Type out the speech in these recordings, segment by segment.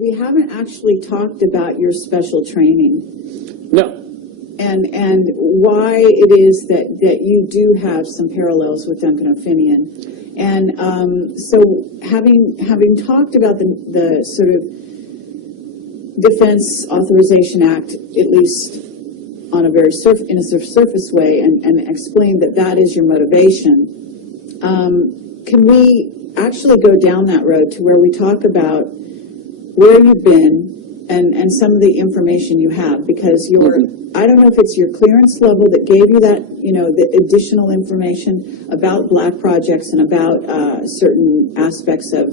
we haven't actually talked about your special training. No. And why it is that you do have some parallels with Duncan O'Finian. And so having talked about the sort of Defense Authorization Act, at least on a very surface way, and explained that is your motivation, can we actually go down that road to where we talk about where you've been and some of the information you have? Because I don't know if it's your clearance level that gave you that, the additional information about black projects and about certain aspects of,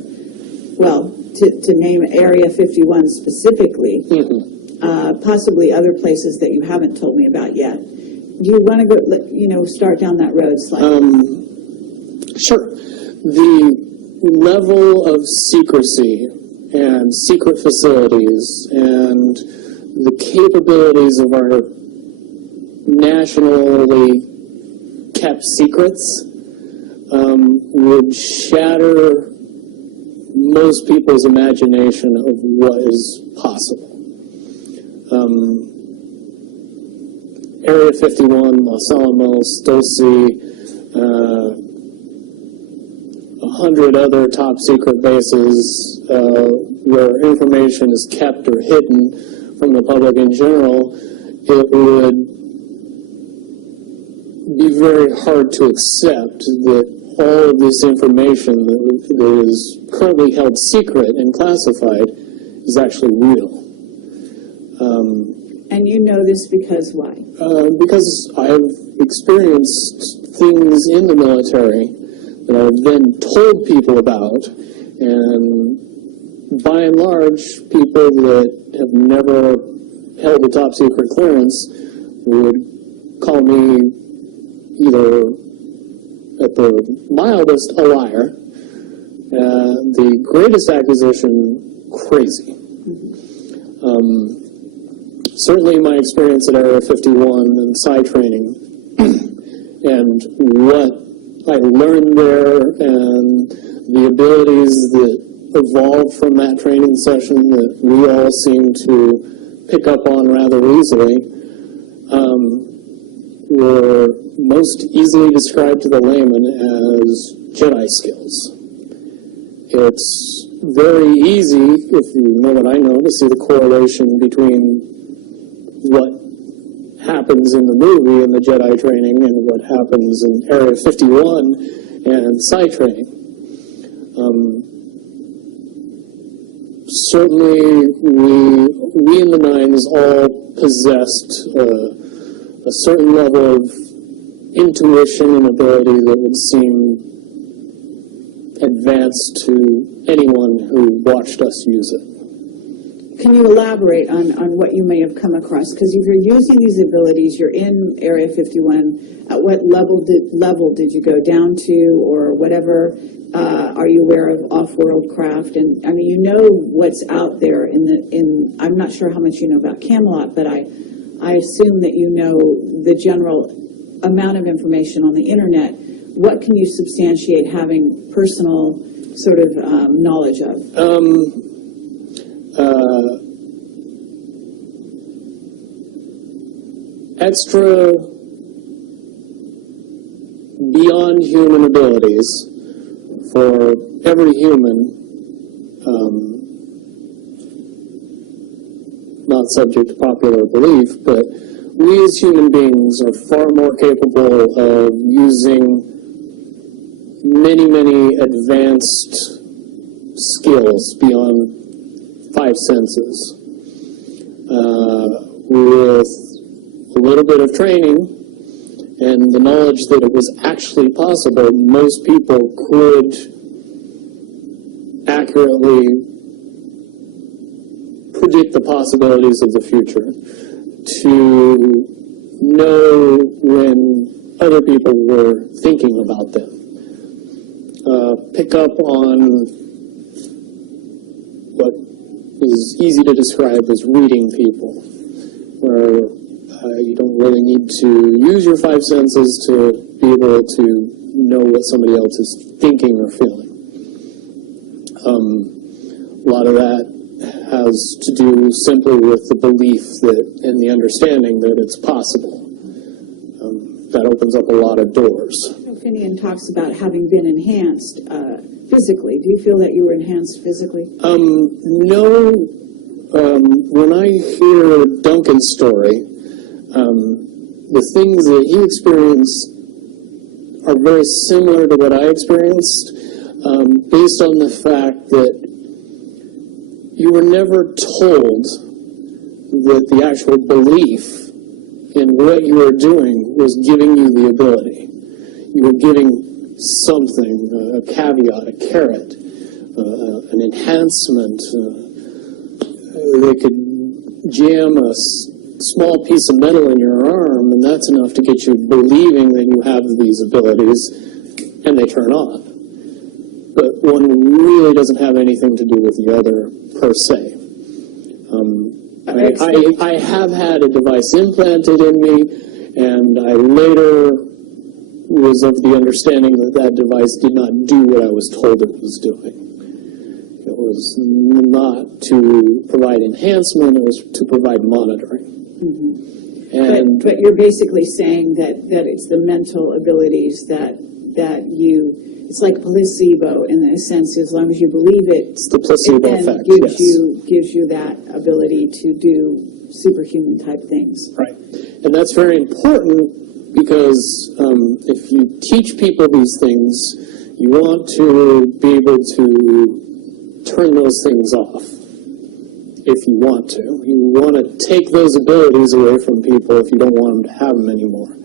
well, to name Area 51 specifically, possibly other places that you haven't told me about yet. Do you want to go, start down that road slightly? Sure. The level of secrecy and secret facilities and the capabilities of our nationally kept secrets would shatter most people's imagination of what is possible. Area 51, Los Alamos, Dulce, 100 other top secret bases where information is kept or hidden from the public in general, it would be very hard to accept that all of this information that is currently held secret and classified is actually real. And you know this because why? Because I've experienced things in the military that I've then told people about, and by and large, people that have never held a top secret clearance would call me either, at the mildest, a liar, the greatest accusation, crazy. Certainly my experience at Area 51 and PSY training and what I learned there and the abilities that evolved from that training session that we all seem to pick up on rather easily were most easily described to the layman as Jedi skills. It's very easy, if you know what I know, to see the correlation between what happens in the movie in the Jedi training and what happens in Area 51 and PSY training. Certainly, we in the Nines all possessed a certain level of intuition and ability that would seem advanced to anyone who watched us use it. Can you elaborate on what you may have come across? Because if you're using these abilities, you're in Area 51, at what level did you go down to, or whatever? Are you aware of off-world craft? And I mean, you know what's out there in I'm not sure how much you know about Camelot, but I assume that you know the general amount of information on the internet. What can you substantiate having personal sort of knowledge of? Extra beyond human abilities for every human, not subject to popular belief, but we as human beings are far more capable of using many, many advanced skills beyond 5 senses. With a little bit of training and the knowledge that it was actually possible, most people could accurately predict the possibilities of the future, to know when other people were thinking about them, pick up on what is easy to describe as reading people, where you don't really need to use your 5 senses to be able to know what somebody else is thinking or feeling. A lot of that has to do simply with the belief that, and the understanding that it's possible. That opens up a lot of doors. Finian talks about having been enhanced physically. Do you feel that you were enhanced physically? No. When I hear Duncan's story, the things that he experienced are very similar to what I experienced, based on the fact that you were never told that the actual belief in what you were doing was giving you the ability. You were giving something, a caveat, a carrot, an enhancement. They could jam a small piece of metal in your arm, and that's enough to get you believing that you have these abilities, and they turn on. But one really doesn't have anything to do with the other, per se. I have had a device implanted in me, and I later was of the understanding that that device did not do what I was told it was doing. It was not to provide enhancement, it was to provide monitoring. Mm-hmm. And but you're basically saying that it's the mental abilities that you, it's like placebo in a sense, as long as you believe it, it's the placebo effect, gives you that ability to do superhuman type things. Right. And that's very important because if you teach people these things, you want to be able to turn those things off. If you want to. You want to take those abilities away from people if you don't want them to have them anymore.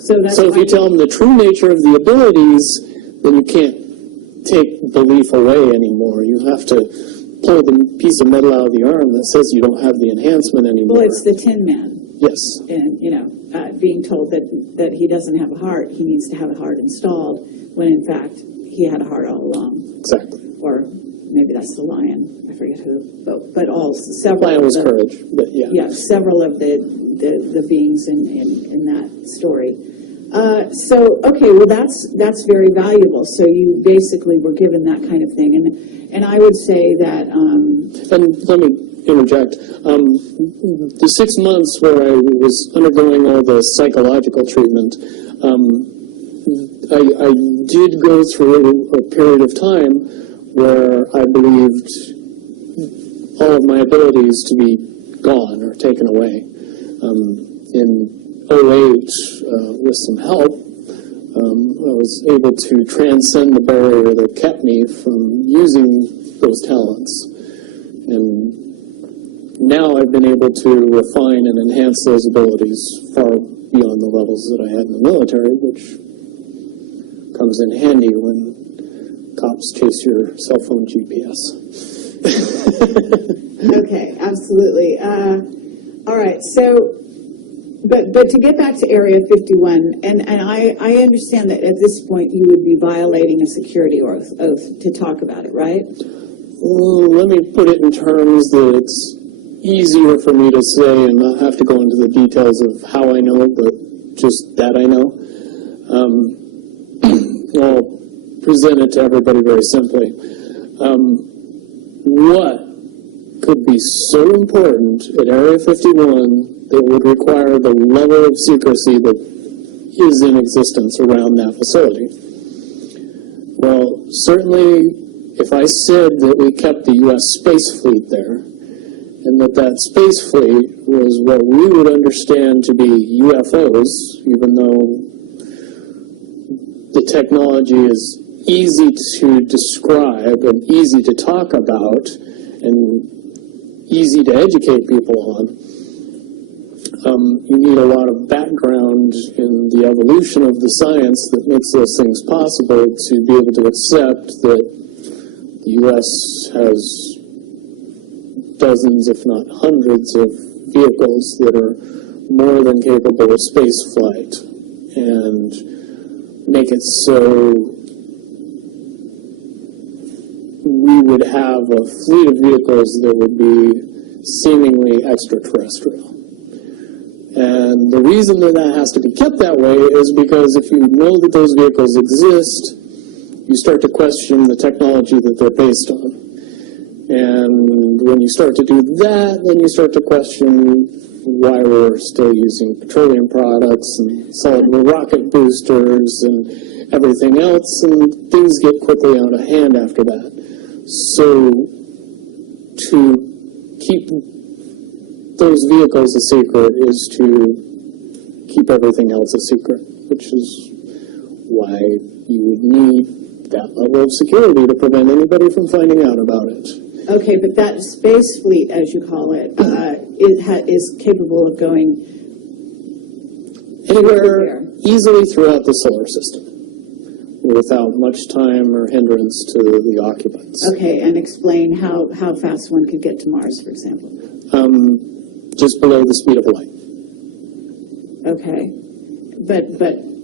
So if you tell them the true nature of the abilities, then you can't take belief away anymore. You have to pull the piece of metal out of the arm that says you don't have the enhancement anymore. Well, it's the Tin Man. Yes. And, being told that he doesn't have a heart, he needs to have a heart installed, when in fact he had a heart all along. Exactly. Or maybe that's the lion. I forget who. But several. Lion was courage, but yeah. Yeah, several of the beings in that story. Okay, well that's very valuable. So you basically were given that kind of thing, and I would say that. And let me interject. The 6 months where I was undergoing all the psychological treatment, I did go through a period of time where I believed all of my abilities to be gone or taken away. In 2008, with some help, I was able to transcend the barrier that kept me from using those talents. And now I've been able to refine and enhance those abilities far beyond the levels that I had in the military, which comes in handy when cops chase your cell phone GPS. Okay, absolutely. All right, so, but to get back to Area 51, and I understand that at this point you would be violating a security oath to talk about it, right? Well, let me put it in terms that it's easier for me to say and not have to go into the details of how I know, but just that I know. I'll present it to everybody very simply. What could be so important at Area 51 that would require the level of secrecy that is in existence around that facility? Well, certainly if I said that we kept the U.S. space fleet there, and that space fleet was what we would understand to be UFOs, even though the technology is easy to describe and easy to talk about and easy to educate people on, you need a lot of background in the evolution of the science that makes those things possible to be able to accept that the U.S. has dozens, if not hundreds, of vehicles that are more than capable of space flight, and make it so we would have a fleet of vehicles that would be seemingly extraterrestrial. And the reason that that has to be kept that way is because if you know that those vehicles exist, you start to question the technology that they're based on. And when you start to do that, then you start to question why we're still using petroleum products and solid rocket boosters and everything else, and things get quickly out of hand after that. So to keep those vehicles a secret is to keep everything else a secret, which is why you would need that level of security to prevent anybody from finding out about it. Okay, but that space fleet, as you call it, is capable of going anywhere easily throughout the solar system without much time or hindrance to the occupants. Okay, and explain how fast one could get to Mars, for example. Just below the speed of light. Okay, but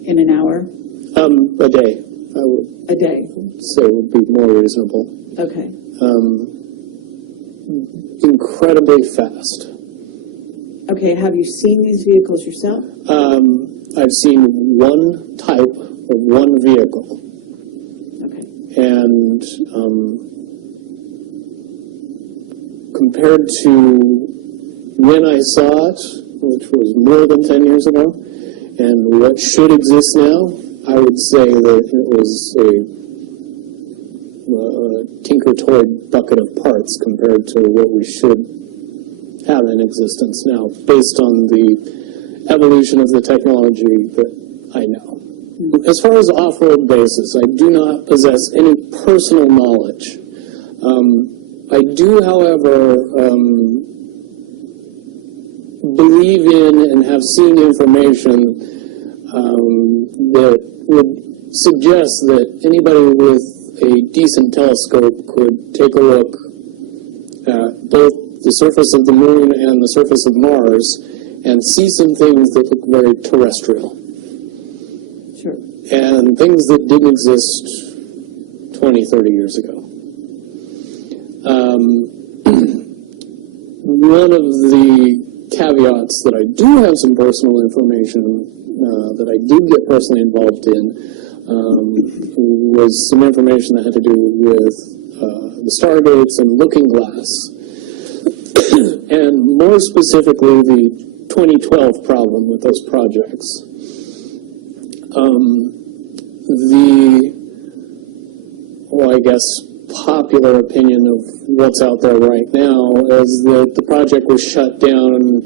in an hour? A day, I would A day. say would be more reasonable. Okay. Incredibly fast. Okay, have you seen these vehicles yourself? I've seen one type of one vehicle. Okay. And compared to when I saw it, which was more than 10 years ago, and what should exist now, I would say that it was a tinker toy bucket of parts compared to what we should have in existence now, based on the evolution of the technology that I know. As far as off-road basis, I do not possess any personal knowledge. I do, however, believe in and have seen information that would suggest that anybody with a decent telescope could take a look at both the surface of the moon and the surface of Mars and see some things that look very terrestrial. Sure. And things that didn't exist 20, 30 years ago. One of the caveats that I do have some personal information that I did get personally involved in was some information that had to do with the stargates and Looking Glass, and more specifically the 2012 problem with those projects. I guess, popular opinion of what's out there right now is that the project was shut down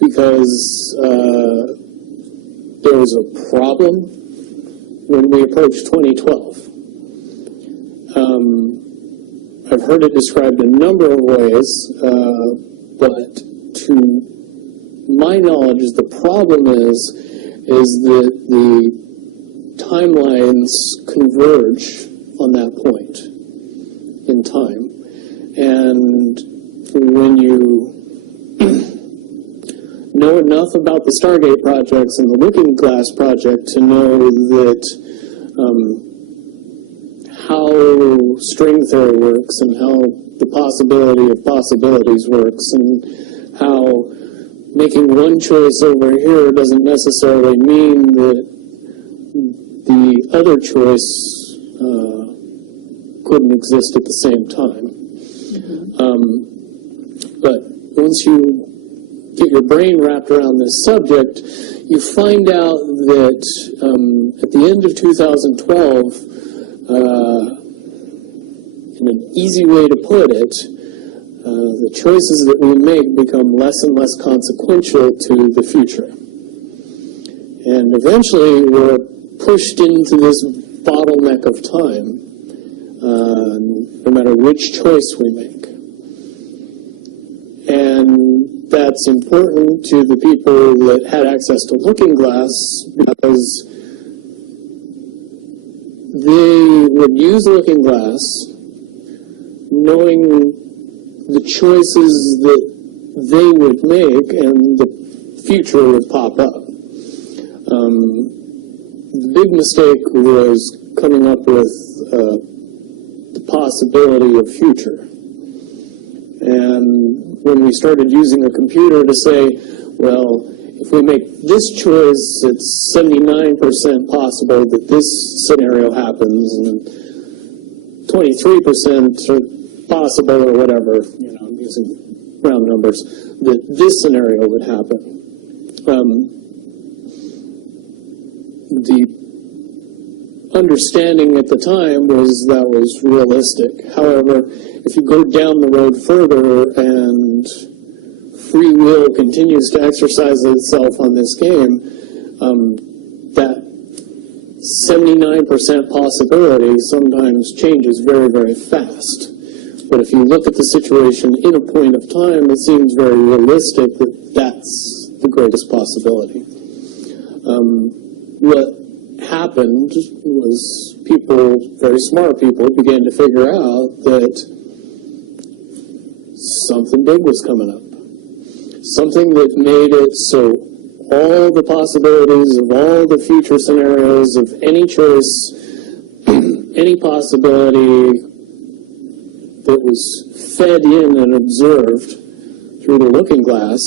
because there was a problem when we approached 2012. I've heard it described a number of ways, but to my knowledge, the problem is that the timelines converge on that point in time. And when you know enough about the Stargate projects and the Looking Glass project to know that how string theory works and how the possibility of possibilities works and how making one choice over here doesn't necessarily mean that the other choice couldn't exist at the same time. But once you get your brain wrapped around this subject, you find out that at the end of 2012, in an easy way to put it, the choices that we make become less and less consequential to the future. And eventually we're pushed into this bottleneck of time, no matter which choice we make. And that's important to the people that had access to Looking Glass because they would use Looking Glass knowing the choices that they would make and the future would pop up. The big mistake was coming up with the possibility of future. And when we started using a computer to say, well, if we make this choice, it's 79% possible that this scenario happens, and 23% possible or whatever, I'm using round numbers, that this scenario would happen. The understanding at the time was that was realistic. However, if you go down the road further and free will continues to exercise itself on this game, that 79% possibility sometimes changes very, very fast. But if you look at the situation in a point of time, it seems very realistic that that's the greatest possibility. What happened was people, very smart people, began to figure out that something big was coming up. Something that made it so all the possibilities of all the future scenarios of any choice, any possibility that was fed in and observed through the looking glass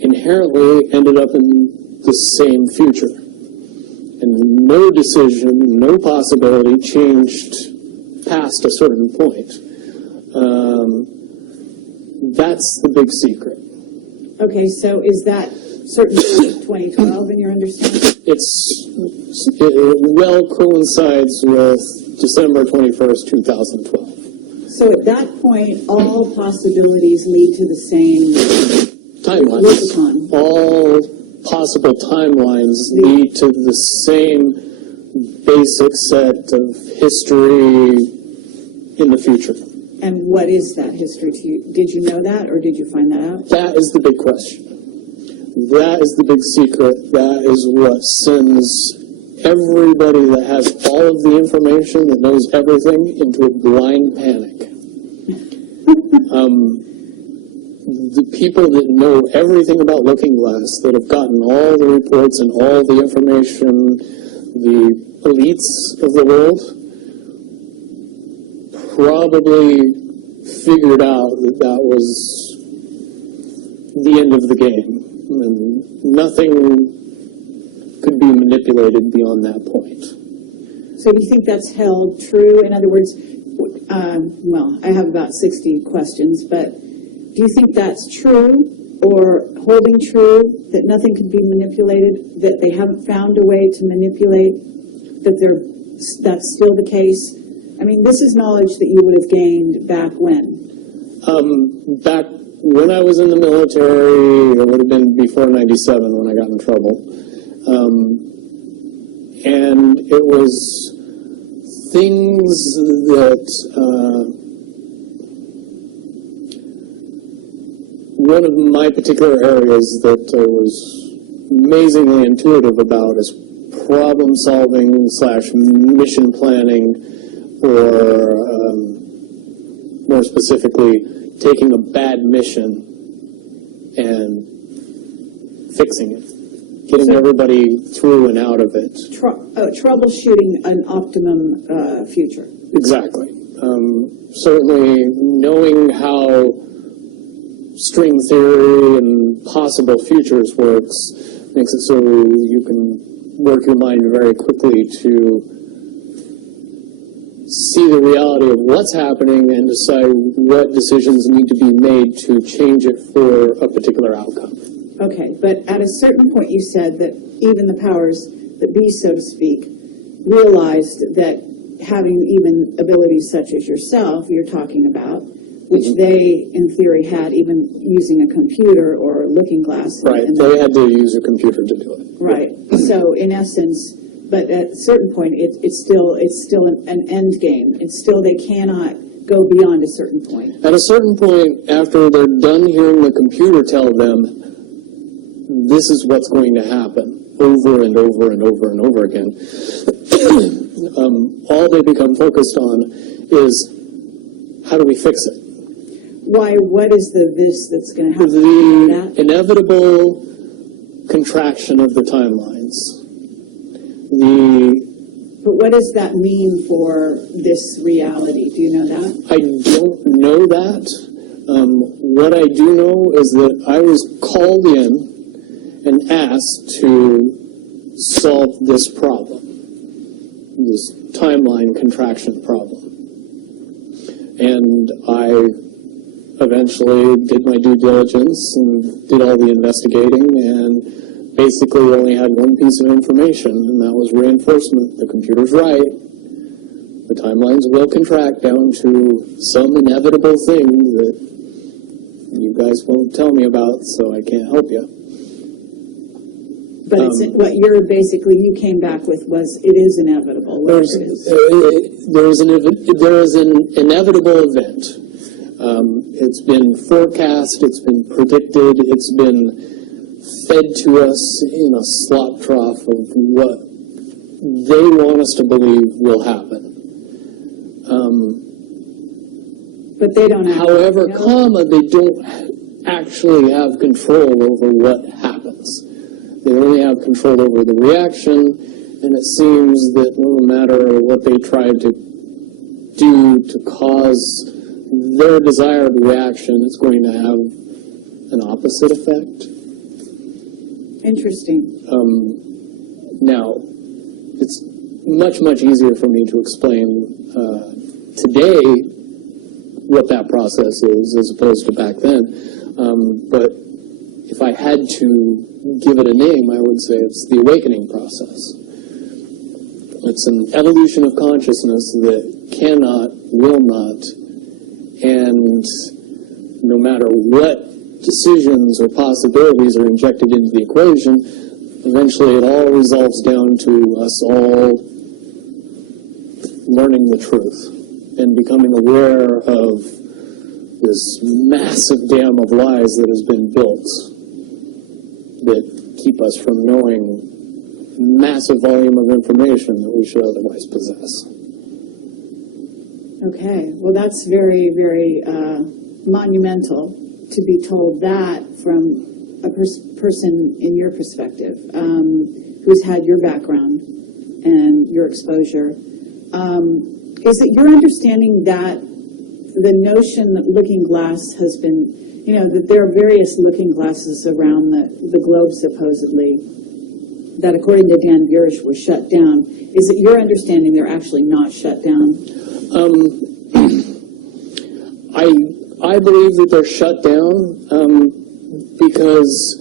inherently ended up in the same future. And no decision, no possibility changed past a certain point. That's the big secret. Okay, so is that certain 2012 in your understanding? It well coincides with December 21st, 2012. So at that point, all possibilities lead to the same Timelines. lexicon. All possible timelines lead to the same basic set of history in the future. And what is that history to you? Did you know that, or did you find that out? That is the big question. That is the big secret. That is what sends everybody that has all of the information, that knows everything, into a blind panic. The people that know everything about Looking Glass, that have gotten all the reports and all the information, the elites of the world, probably figured out that that was the end of the game. And nothing could be manipulated beyond that point. So do you think that's held true? In other words, well, I have about 60 questions, but do you think that's true or holding true, that nothing can be manipulated, that they haven't found a way to manipulate, that's still the case? I mean, this is knowledge that you would have gained back when? Back when I was in the military, it would have been before 97 when I got in trouble. And it was things that one of my particular areas that I was amazingly intuitive about is problem solving / mission planning, or more specifically, taking a bad mission and fixing it. Getting everybody through and out of it. Troubleshooting an optimum future. Exactly. Certainly knowing how string theory and possible futures works makes it so you can work your mind very quickly to see the reality of what's happening and decide what decisions need to be made to change it for a particular outcome. Okay, but at a certain point you said that even the powers that be, so to speak, realized that having even abilities such as yourself, you're talking about, which they, in theory, had even using a computer or a looking glass. Right, they had to use a computer to do it. Right, so in essence, but at a certain point, it's still an end game. It's still, they cannot go beyond a certain point. At a certain point, after they're done hearing the computer tell them, this is what's going to happen over and over and over and over again, all they become focused on is, how do we fix it? Why? What is this that's going to happen? The inevitable contraction of the timelines. But what does that mean for this reality? Do you know that? I don't know that. What I do know is that I was called in and asked to solve this problem, this timeline contraction problem. And I eventually did my due diligence and did all the investigating and basically only had one piece of information, and that was reinforcement. The computer's right. The timelines will contract down to some inevitable thing that you guys won't tell me about, so I can't help you. But it's, what you're basically, you came back with was, it is inevitable. There is an inevitable event. It's been forecast, it's been predicted, it's been fed to us in a slop trough of what they want us to believe will happen. But they don't However, they don't actually have control over what happens. They only have control over the reaction, and it seems that no matter what they try to do to cause their desired reaction, it's going to have an opposite effect. Interesting. Now, it's much, much easier for me to explain today what that process is as opposed to back then. But if I had to give it a name, I would say it's the awakening process. It's an evolution of consciousness that cannot, will not, and no matter what decisions or possibilities are injected into the equation, eventually it all resolves down to us all learning the truth and becoming aware of this massive dam of lies that has been built that keep us from knowing massive volume of information that we should otherwise possess. Okay, well that's very, very monumental to be told that from a person in your perspective, who's had your background and your exposure. Is it your understanding that the notion that Looking Glass has been, that there are various looking glasses around the globe supposedly, that according to Dan Burish were shut down. Is it your understanding they're actually not shut down? I believe that they're shut down because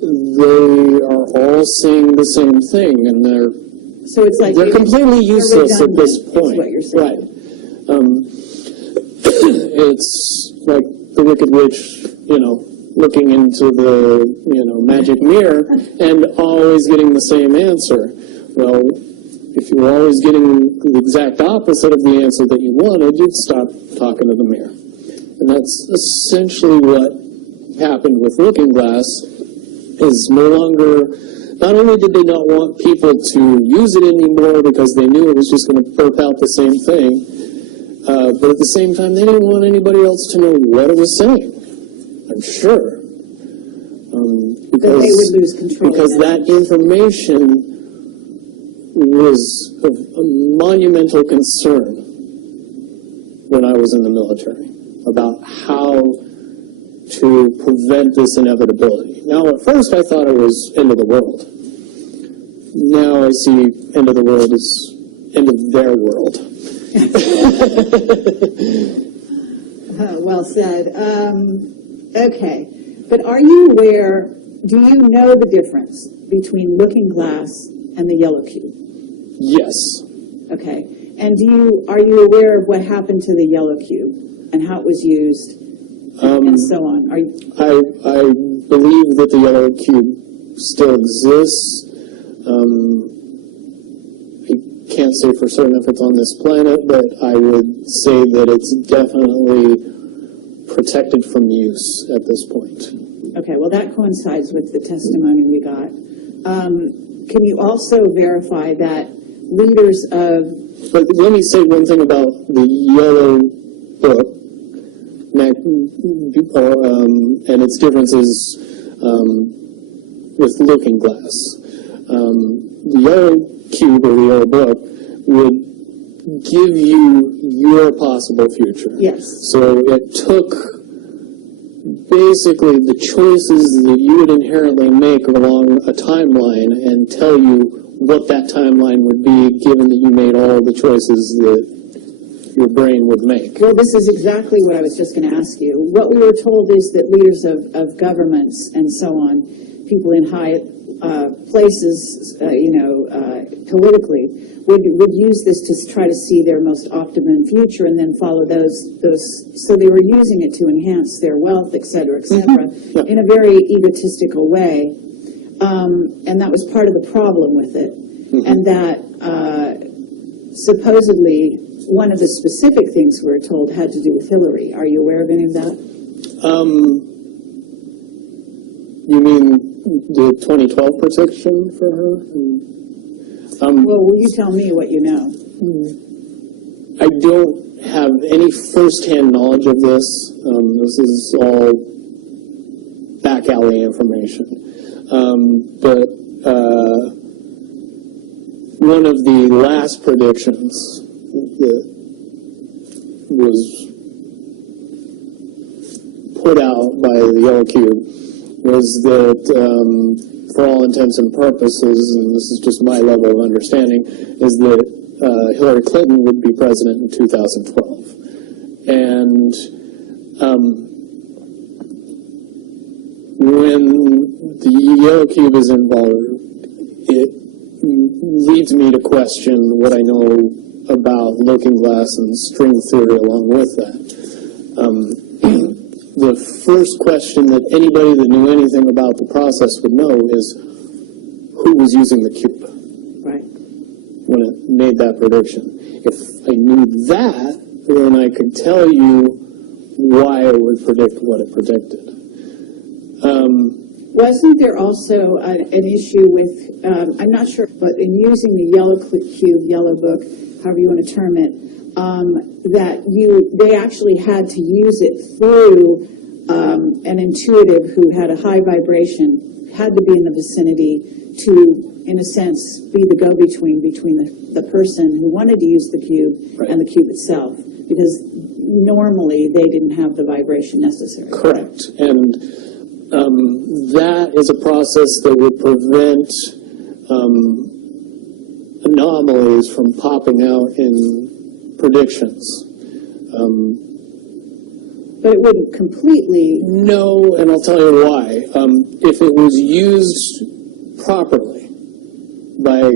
they are all saying the same thing, and they're completely useless at this point. Is what you're saying. Right. It's like the Wicked Witch, looking into the, magic mirror and always getting the same answer. Well, if you were always getting the exact opposite of the answer that you wanted, you'd stop talking to the mirror. And that's essentially what happened with Looking Glass, is not only did they not want people to use it anymore because they knew it was just going to burp out the same thing, but at the same time, they didn't want anybody else to know what it was saying, I'm sure. Because they would lose control. Because that information was of a monumental concern when I was in the military about how to prevent this inevitability. Now, at first, I thought it was end of the world. Now I see end of the world as end of their world. Well said. Okay. But are you aware, do you know the difference between Looking Glass and the yellow cube? Yes. Okay. And are you aware of what happened to the yellow cube and how it was used and so on? I believe that the yellow cube still exists. I can't say for certain if it's on this planet, but I would say that it's definitely protected from use at this point. Okay, well that coincides with the testimony we got. Can you also verify that leaders of... But let me say one thing about the yellow book and its differences with Looking Glass. The yellow cube or the yellow book would give you your possible future. Yes. So it took basically the choices that you would inherently make along a timeline and tell you what that timeline would be, given that you made all the choices that your brain would make. Well, this is exactly what I was just going to ask you. What we were told is that leaders of governments and so on, people in high places, politically, would use this to try to see their most optimum future and then follow those. So they were using it to enhance their wealth, et cetera, Yeah. in a very egotistical way. And that was part of the problem with it. And that supposedly one of the specific things we were told had to do with Hillary. Are you aware of any of that? You mean the 2012 prediction for her? Well, will you tell me what you know? I don't have any first-hand knowledge of this. This is all back alley information. But one of the last predictions that was put out by the Yellow Cube was that, for all intents and purposes, and this is just my level of understanding, is that Hillary Clinton would be president in 2012. And when the Yellow Cube is involved, it leads me to question what I know about Looking Glass and string theory along with that. The first question that anybody that knew anything about the process would know is who was using the cube when it made that prediction. If I knew that, then I could tell you why it would predict what it predicted. Wasn't there also an issue with, I'm not sure, but in using the Yellow Cube, Yellow Book, however you want to term it, that they actually had to use it through an intuitive who had a high vibration, had to be in the vicinity to, in a sense, be the go-between between the person who wanted to use the cube and the cube itself, because normally they didn't have the vibration necessary. Correct. And that is a process that would prevent anomalies from popping out in predictions. But it wouldn't completely... No, and I'll tell you why. If it was used properly by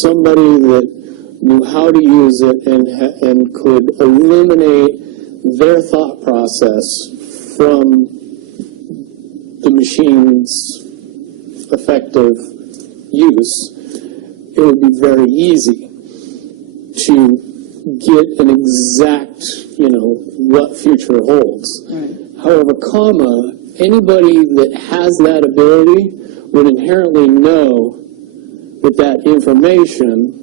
somebody that knew how to use it and could eliminate their thought process from the machine's effective use, it would be very easy to get an exact, what future holds. Right. However, anybody that has that ability would inherently know that that information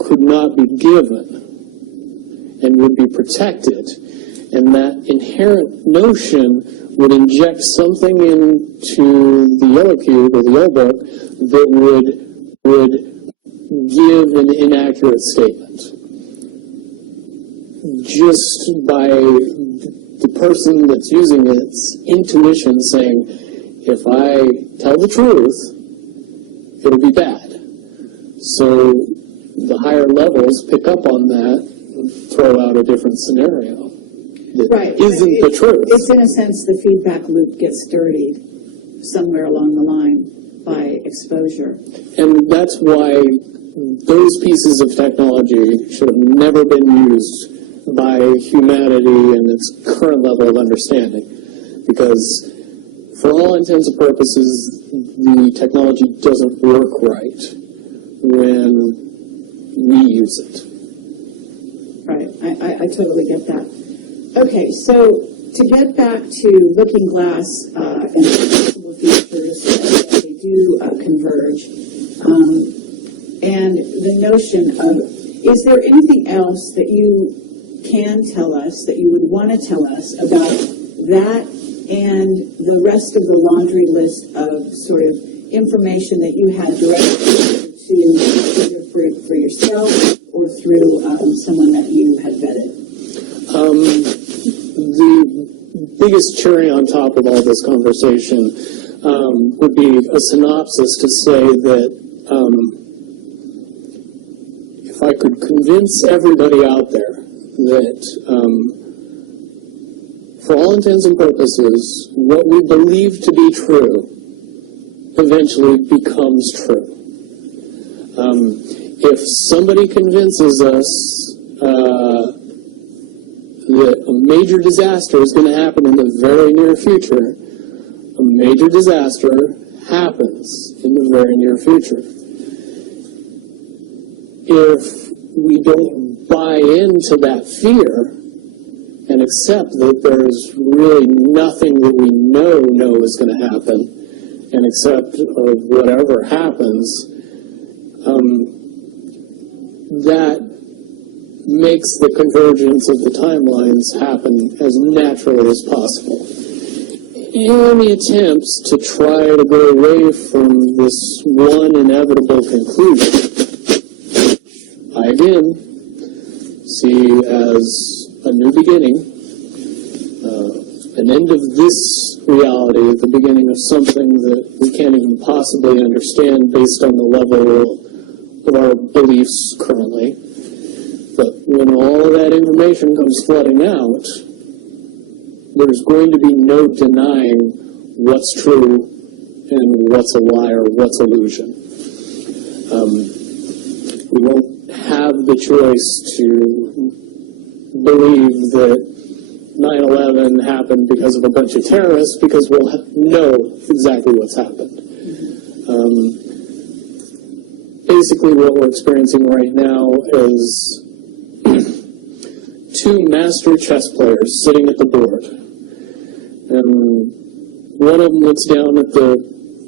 could not be given and would be protected. And that inherent notion would inject something into the Yellow Cube or the Yellow Book that would give an inaccurate statement. Just by the person that's using its intuition saying, if I tell the truth, it'll be bad. So the higher levels pick up on that and throw out a different scenario that isn't the truth. It's in a sense the feedback loop gets dirtied somewhere along the line by exposure. And that's why those pieces of technology should have never been used by humanity in its current level of understanding. Because for all intents and purposes, the technology doesn't work right when we use it. Right, I totally get that. Okay, so to get back to Looking Glass and possible futures that they do converge, and the notion of, is there anything else that you can tell us, that you would want to tell us about that and the rest of the laundry list of sort of information that you had directly to either for yourself or through someone that you had vetted? The biggest cherry on top of all this conversation would be a synopsis to say that if I could convince everybody out there that, for all intents and purposes, what we believe to be true eventually becomes true. If somebody convinces us that a major disaster is going to happen in the very near future, a major disaster happens in the very near future. If we don't buy into that fear and accept that there's really nothing that we know is going to happen, and accept whatever happens, that makes the convergence of the timelines happen as naturally as possible. Any attempts to try to go away from this one inevitable conclusion, I again see as a new beginning, an end of this reality at the beginning of something that we can't even possibly understand based on the level of our beliefs currently. But when all of that information comes flooding out, there's going to be no denying what's true and what's a lie or what's illusion. We won't have the choice to believe that 9/11 happened because of a bunch of terrorists, because we'll know exactly what's happened. Basically what we're experiencing right now is two master chess players sitting at the board. And one of them looks down at the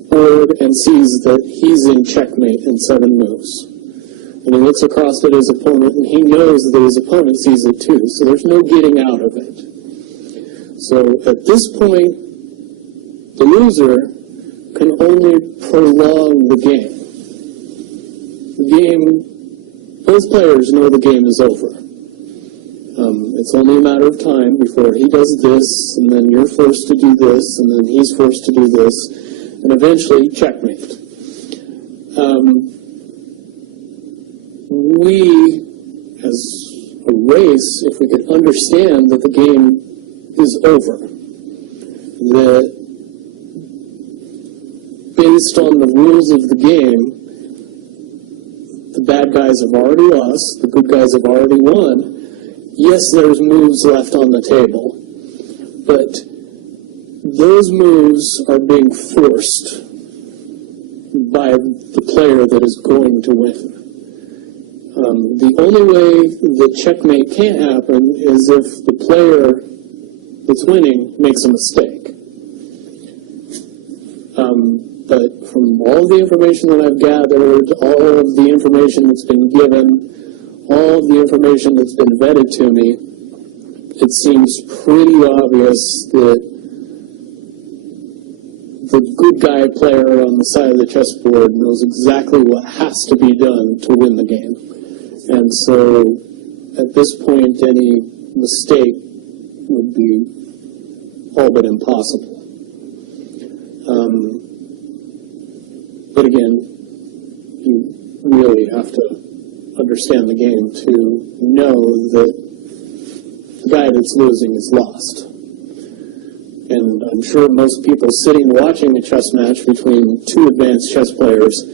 board and sees that he's in checkmate in 7 moves. And he looks across at his opponent, and he knows that his opponent sees it too, so there's no getting out of it. So at this point, the loser can only prolong the game. The game, both players know the game is over. It's only a matter of time before he does this, and then you're forced to do this, and then he's forced to do this, and eventually checkmate. We, as a race, if we could understand that the game is over, that based on the rules of the game, the bad guys have already lost, the good guys have already won. Yes, there's moves left on the table, but those moves are being forced by the player that is going to win. The only way that checkmate can't happen is if the player that's winning makes a mistake. But from all the information that I've gathered, all of the information that's been given, all of the information that's been vetted to me, it seems pretty obvious that the good guy player on the side of the chessboard knows exactly what has to be done to win the game. And so, at this point, any mistake would be all but impossible. But again, you really have to understand the game to know that the guy that's losing is lost. And I'm sure most people sitting watching a chess match between two advanced chess players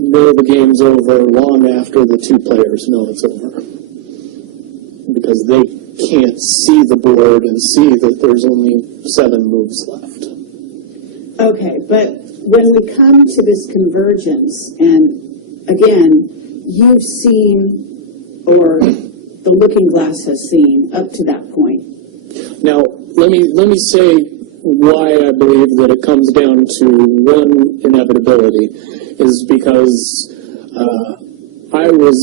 know the game's over long after the two players know it's over. Because they can't see the board and see that there's only 7 moves left. Okay, but when we come to this convergence, and again, you've seen, or the Looking Glass has seen, up to that point. Now, let me say why I believe that it comes down to one inevitability, is because I was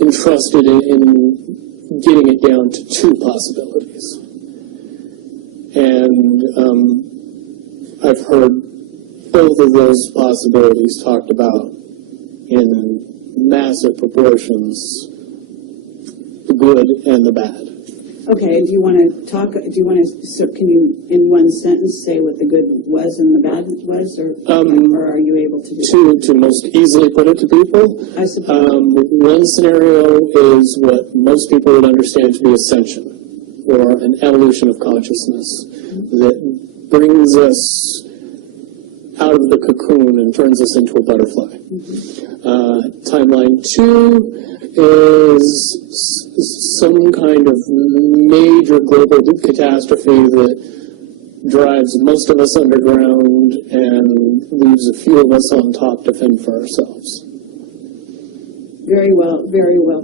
entrusted in getting it down to 2 possibilities. And I've heard both of those possibilities talked about in massive proportions, the good and the bad. Okay, do you want to can you, in one sentence, say what the good was and the bad was, or are you able to do that? To most easily put it to people, I suppose. one scenario is what most people would understand to be ascension, or an evolution of consciousness that brings us out of the cocoon and turns us into a butterfly. Timeline 2 is some kind of major global catastrophe that drives most of us underground and leaves a few of us on top to fend for ourselves. Very well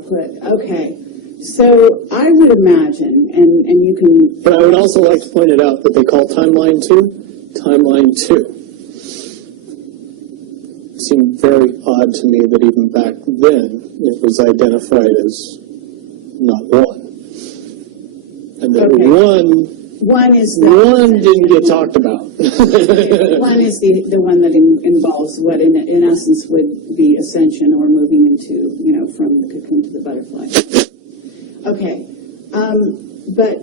put. Okay. So I would imagine, and you can... But I would also like to point it out that they call Timeline 2, Timeline 2. It seemed very odd to me that even back then it was identified as not one. And that one is one didn't get talked about. One is the one that involves what in essence would be ascension, or moving into, from the cocoon to the butterfly. Okay, but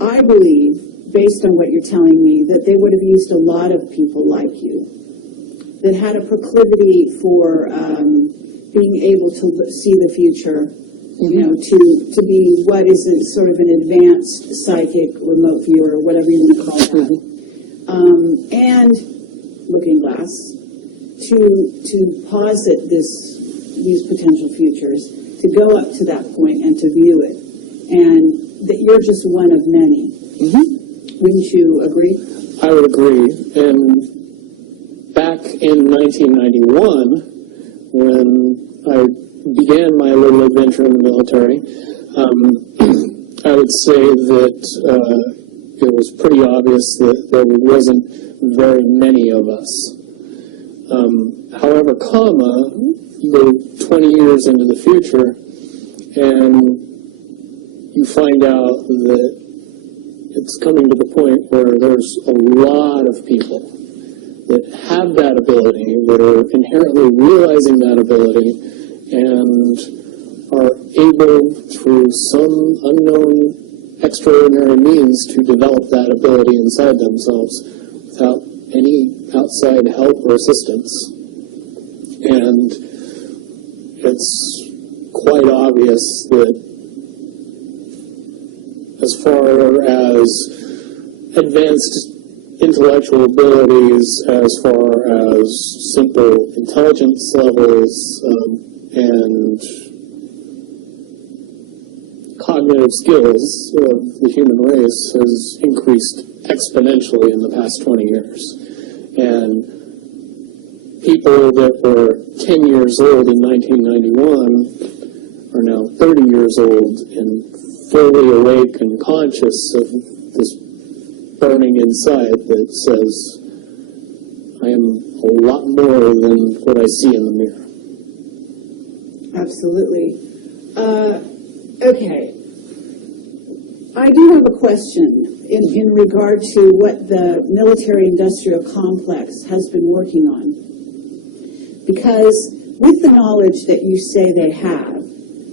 I believe, based on what you're telling me, that they would have used a lot of people like you that had a proclivity for being able to see the future, to be what is sort of an advanced psychic remote viewer, or whatever you want to call that, and looking glass, to posit these potential futures, to go up to that point and to view it, and that you're just one of many. Wouldn't you agree? I would agree. And back in 1991, when I began my little adventure in the military, I would say that it was pretty obvious that there wasn't very many of us. However, you go 20 years into the future, and you find out that it's coming to the point where there's a lot of people that have that ability, that are inherently realizing that ability, and are able, through some unknown extraordinary means, to develop that ability inside themselves without any outside help or assistance. And it's quite obvious that as far as advanced intellectual abilities, as far as simple intelligence levels, and cognitive skills of the human race has increased exponentially in the past 20 years. And people that were 10 years old in 1991 are now 30 years old and fully awake and conscious of this burning inside that says, I am a lot more than what I see in the mirror. Absolutely. Okay. I do have a question in regard to what the military-industrial complex has been working on. Because with the knowledge that you say they have,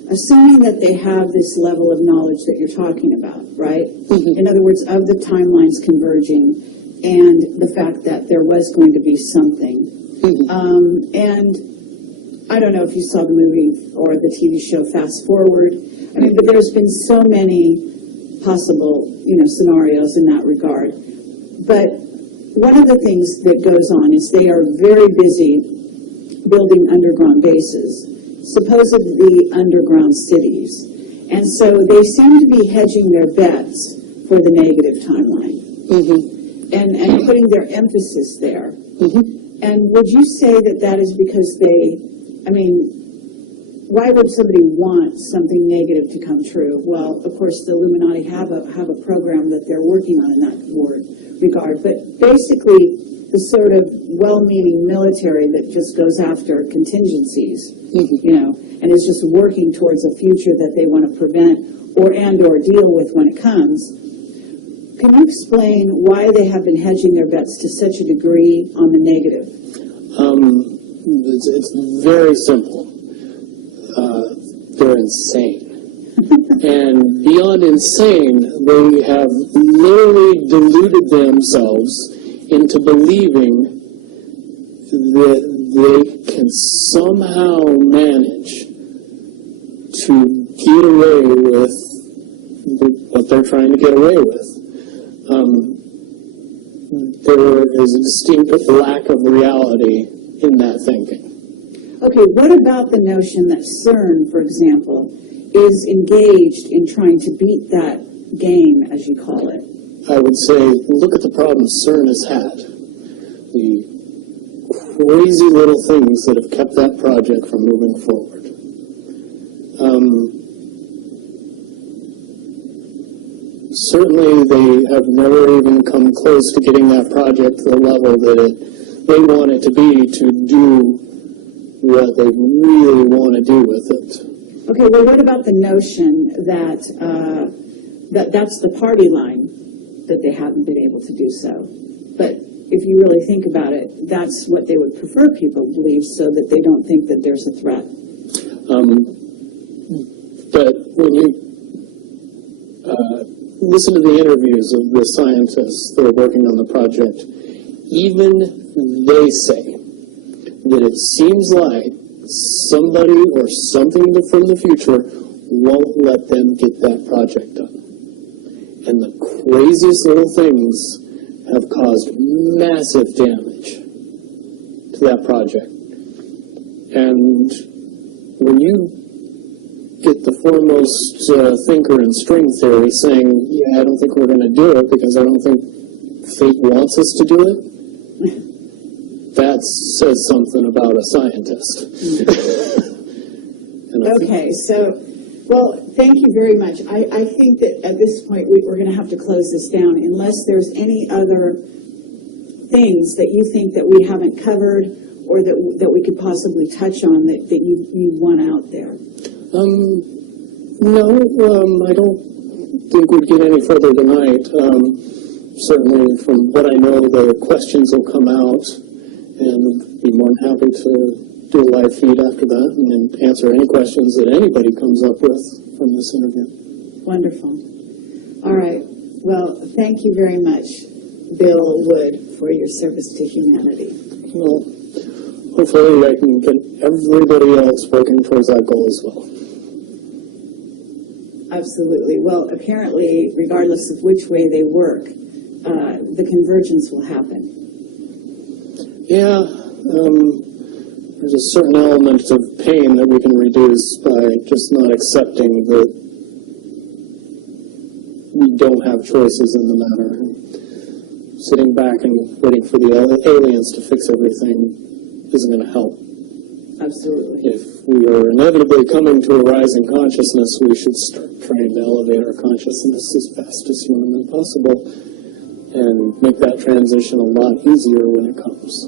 assuming that they have this level of knowledge that you're talking about, right? In other words, of the timelines converging and the fact that there was going to be something. And I don't know if you saw the movie or the TV show Fast Forward. I mean, but there's been so many possible, scenarios in that regard. But one of the things that goes on is they are very busy building underground bases, supposedly underground cities. And so they seem to be hedging their bets for the negative timeline and putting their emphasis there. And would you say that is because why would somebody want something negative to come true? Well, of course, the Illuminati have a program that they're working on in that regard. But basically, the sort of well-meaning military that just goes after contingencies, and is just working towards a future that they want to prevent or deal with when it comes. Can you explain why they have been hedging their bets to such a degree on the negative? It's very simple. They're insane. And beyond insane, they have literally deluded themselves into believing that they can somehow manage to get away with what they're trying to get away with. There is a distinct lack of reality in that thinking. Okay, what about the notion that CERN, for example, is engaged in trying to beat that game, as you call it? I would say, look at the problems CERN has had. The crazy little things that have kept that project from moving forward. Certainly, they have never even come close to getting that project to the level that they want it to be to do what they really want to do with it. Okay, well, what about the notion that that's the party line, that they haven't been able to do so? But if you really think about it, that's what they would prefer people believe, so that they don't think that there's a threat. But when you listen to the interviews of the scientists that are working on the project, even they say that it seems like somebody or something from the future won't let them get that project done. And the craziest little things have caused massive damage to that project. And when you get the foremost thinker in string theory saying, yeah, I don't think we're going to do it because I don't think fate wants us to do it, that says something about a scientist. Okay, so, well, thank you very much. I think that at this point we're going to have to close this down unless there's any other things that you think that we haven't covered or that we could possibly touch on that you want out there. No, I don't think we'd get any further tonight. Certainly, from what I know, the questions will come out, and be more than happy to do a live feed after that and answer any questions that anybody comes up with from this interview. Wonderful. All right. Well, thank you very much, Bill Wood, for your service to humanity. Well, hopefully I can get everybody else working towards that goal as well. Absolutely. Well, apparently, regardless of which way they work, the convergence will happen. Yeah, there's a certain element of pain that we can reduce by just not accepting that we don't have choices in the matter. Sitting back and waiting for the aliens to fix everything isn't going to help. Absolutely. If we are inevitably coming to a rising consciousness, we should start trying to elevate our consciousness as fast as humanly possible and make that transition a lot easier when it comes.